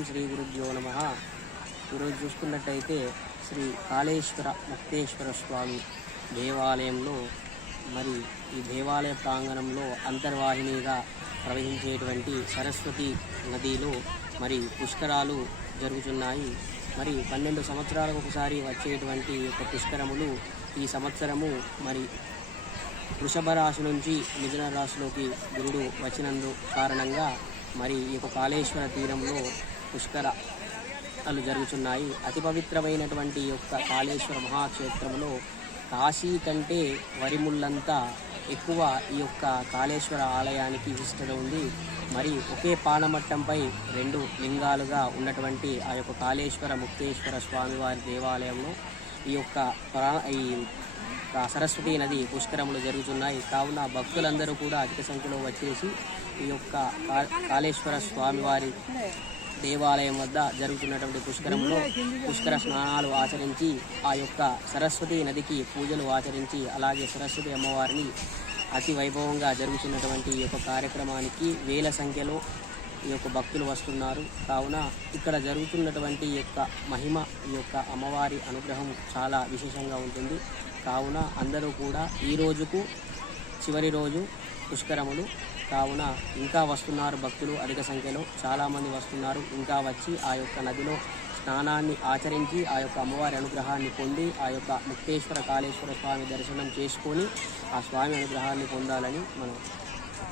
ఓం శ్రీ గురుభ్యో నమః. ఈరోజు చూసుకున్నట్టయితే శ్రీ కాళేశ్వర ముక్తేశ్వర స్వామి దేవాలయంలో మరి ఈ దేవాలయ ప్రాంగణంలో అంతర్వాహినిగా ప్రవహించేటువంటి సరస్వతి నదిలో మరి పుష్కరాలు జరుగుతున్నాయి. మరి 12 సంవత్సరాలకు ఒకసారి వచ్చేటువంటి యొక్క పుష్కరములు ఈ సంవత్సరము మరి వృషభ రాశి నుంచి మిథున రాశిలోకి గురుడు వచ్చినందు కారణంగా మరి ఈ యొక్క కాళేశ్వర తీరంలో పుష్కరాలు జరుగుతున్నాయి. అతి పవిత్రమైనటువంటి యొక్క కాళేశ్వర మహాక్షేత్రంలో కాశీ కంటే వరిముళ్ళంతా ఎక్కువ ఈ యొక్క కాళేశ్వర ఆలయానికి విశిష్టత ఉంది. మరి ఒకే పానమట్టంపై 2 లింగాలుగా ఉన్నటువంటి ఆ యొక్క కాళేశ్వర ముక్తేశ్వర స్వామివారి దేవాలయంలో ఈ యొక్క సరస్వతి నది పుష్కరములు జరుగుతున్నాయి. కావున భక్తులందరూ కూడా అధిక సంఖ్యలో వచ్చేసి ఈ యొక్క కాళేశ్వర స్వామివారి దేవాలయం వద్ద జరుగుతున్నటువంటి పుష్కరంలో పుష్కర స్నానాలు ఆచరించి ఆ యొక్క సరస్వతి నదికి పూజలు ఆచరించి అలాగే సరస్వతి అమ్మవారిని అతి వైభవంగా జరుగుతున్నటువంటి ఈ యొక్క కార్యక్రమానికి వేల సంఖ్యలో ఈ యొక్క భక్తులు వస్తున్నారు. కావున ఇక్కడ జరుగుతున్నటువంటి ఈ యొక్క మహిమ ఈ యొక్క అమ్మవారి అనుగ్రహం చాలా విశేషంగా ఉంటుంది. కావున అందరూ కూడా ఈ రోజుకు చివరి రోజు పుష్కరములు కావున ఇంకా వస్తున్నారు భక్తులు అధిక సంఖ్యలో చాలామంది వస్తున్నారు. ఇంకా వచ్చి ఆ యొక్క నదిలో స్నానాన్ని ఆచరించి ఆ యొక్క అమ్మవారి అనుగ్రహాన్ని పొంది ఆ యొక్క ముక్తేశ్వర కాళేశ్వర స్వామి దర్శనం చేసుకొని ఆ స్వామి అనుగ్రహాన్ని పొందాలని మనం